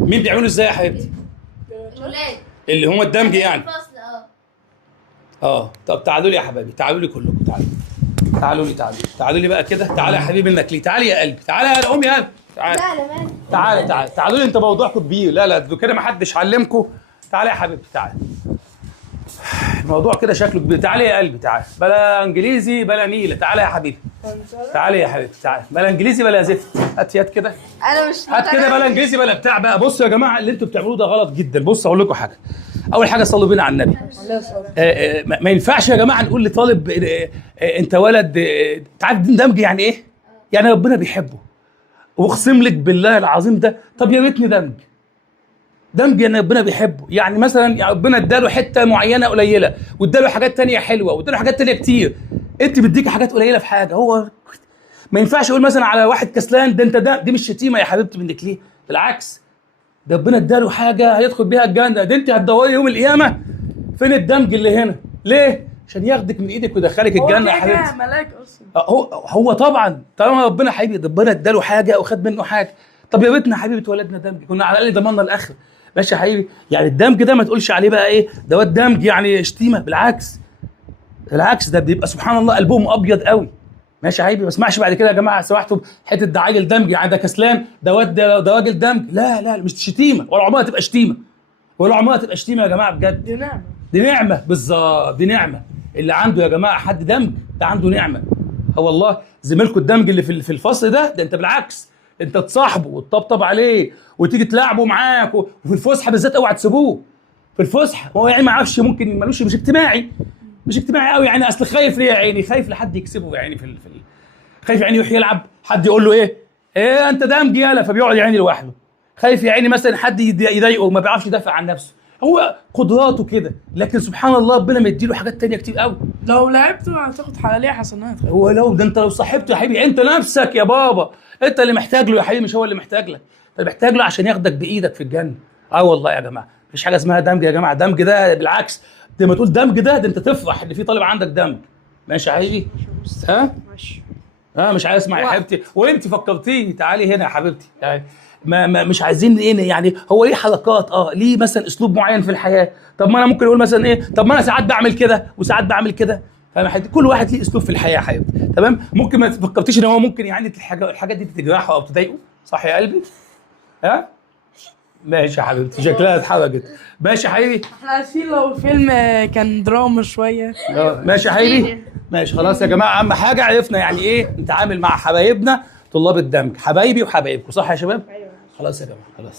مين بيعملوا ازاي يا حبيبتي؟ الولاد اللي هم الدمج يعني. الفصل طب تعالوا لي يا حبايبي، تعالوا لي كلكم، تعالوا لي تعالوا لي بقى كده. تعالى يا حبيبي منك ليه، تعالي يا قلبي، تعالى يا قومي يا قلبي، تعالى لا انا مالي. تعالوا لي، انت موضوعكم كبير. لا كده ما حدش علمكم. تعالى يا حبيبي تعالى، الموضوع كده شكله كبير. تعالى يا قلبي تعالى، بلا انجليزي بلا نيله. تعالى يا حبيبي، تعالى يا حبيبي تعالى، بلا انجليزي بلا زفت. هات يد كده، انا مش هات كده، بلا انجليزي بلا بتاع بقى. بصوا يا جماعه اللي انتوا بتعملوه ده غلط جدا. بص اقول لكم حاجه، اول حاجه صلوا بينا على النبي. ما ينفعش يا جماعه نقول لطالب انت ولد. تعرف دمج يعني ايه؟ يعني ربنا بيحبه، واقسم لك بالله العظيم ده. طب يا ريتني دمج يعني ربنا بيحبه. يعني مثلا يعني ربنا اداله حته معينه قليله، واداله حاجات تانية حلوه، واداله حاجات تانية كتير. انت بتديكي حاجات قليله في حاجه. هو ما ينفعش اقول مثلا على واحد كسلان ده انت دي مش شتيمه يا حبيبتي منك ليه؟ بالعكس، ده ربنا اداله حاجه هيدخل بيها الجنه. ده انت هتدوري يوم القيامه فين الدمج اللي هنا؟ ليه؟ عشان ياخدك من ايدك ويدخلك الجنه يا حبيبتي. هو ملاك اصلا. هو طبعا طالما ربنا حبيبي، ربنا اداله حاجه وخد منه حاجه. طب يا بيتنا حبيبي اتولدنا دمج، كنا على الاقل ضمننا الاخر. ماشي يا حبيبي، يعني الدمج ده ما تقولش عليه بقى ايه ده دمج يعني شتيمه. بالعكس ده بيبقى سبحان الله قلبهم ابيض قوي. ماشي يا حبيبي، ما اسمعش بعد كده يا جماعه سمحتوا حته ده عاجل دمج يعني ده كسلان ده راجل دمج. لا مش شتيمه، ولا عمرها تبقى شتيمه، يا جماعه بجد. دي نعمه بالظبط، دي نعمه. اللي عنده يا جماعه حد دمج ده عنده نعمه. والله زميلكم الدمج اللي في الفصل ده انت بالعكس، انت تصاحبه وتطبطب عليه وتيجي تلعبه معاك. وفي الفسحه بالذات اوعى تسيبوه في الفسحه. هو يعني ما عرفش، ممكن ملوش، مش اجتماعي قوي يعني. اصل خايف ليه يا عيني؟ خايف لحد يكسبه يا عيني خايف يا عيني يروح يلعب حد يقول له ايه انت دمج يالا، فبيقعد يا عيني لوحده. خايف يا عيني مثلا حد يضايقه، ما بيعرفش يدافع عن نفسه. هو قدراته كده، لكن سبحان الله ربنا مديله حاجات تانية كتير قوي. لو لعبته هتاخد عليه حسنات. هو لو صاحبته يا حبيبي، انت نفسك يا بابا انت اللي محتاج له يا حبيبي، مش هو اللي محتاج لك. انت محتاج له عشان ياخدك بايدك في الجنه. والله يا جماعه مفيش حاجه اسمها دمج يا جماعه. دمج ده بالعكس، لما تقول دمج ده انت تفرح ان في طالب عندك دمج. ماشي يا حبيبي؟ ماشي. مش عايز اسمع يا حبيبتي. وانت فكرتيني، تعالي هنا يا حبيبتي يعني. ما مش عايزين ايه يعني. هو ليه حلقات ليه مثلا اسلوب معين في الحياه. طب ما انا ممكن اقول مثلا طب ما انا ساعات بعمل كده وساعات بعمل كده. فاهم يا حبيبتي؟ كل واحد ليه اسلوب في الحياه يا حبيبتي. تمام؟ ممكن ما تفكرتيش ان هو ممكن يعني الحاجات دي تجرحه او تضايقه. صح يا قلبي؟ ماشي يا حبيبتي، شكلها اتحرجت. ماشي يا حبيبي، احنا عارفين لو فيلم كان دراما شويه. ماشي يا حبيبي، ماشي خلاص يا جماعه. اهم حاجه عرفنا يعني ايه نتعامل مع حبايبنا طلاب الدمج، حبايبي وحبايبكم. صح يا شباب؟ ايوه. خلاص يا جماعه، خلاص.